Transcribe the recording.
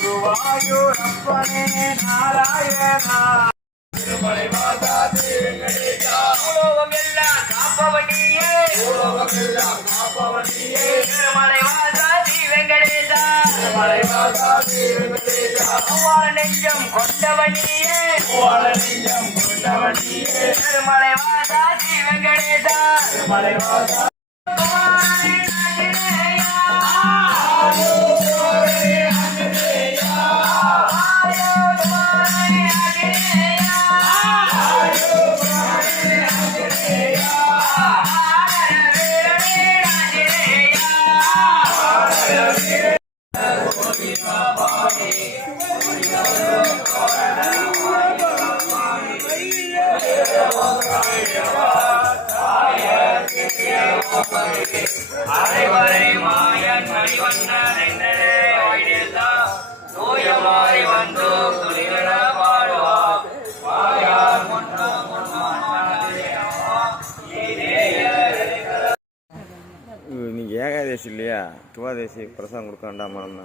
குருவாயூரப்பனே நாராயணா திருமலை மாதா உலோகம் எல்லாம் காப்பவனியே திருமலை மாதா ஸ்ரீ வெங்கடேசா நெஞ்சம் கொண்டவனியே திருமலை மாதா ஸ்ரீ வெங்கடேசா அரைவரை மாயன் மணிவண்ணே தூயமாய் வந்து துணிகர பாடுவார் இன்னைக்கு ஏகாதசி இல்லையா துவாதசி பிரசாதம் கொடுக்க வேண்டாமா நம்ம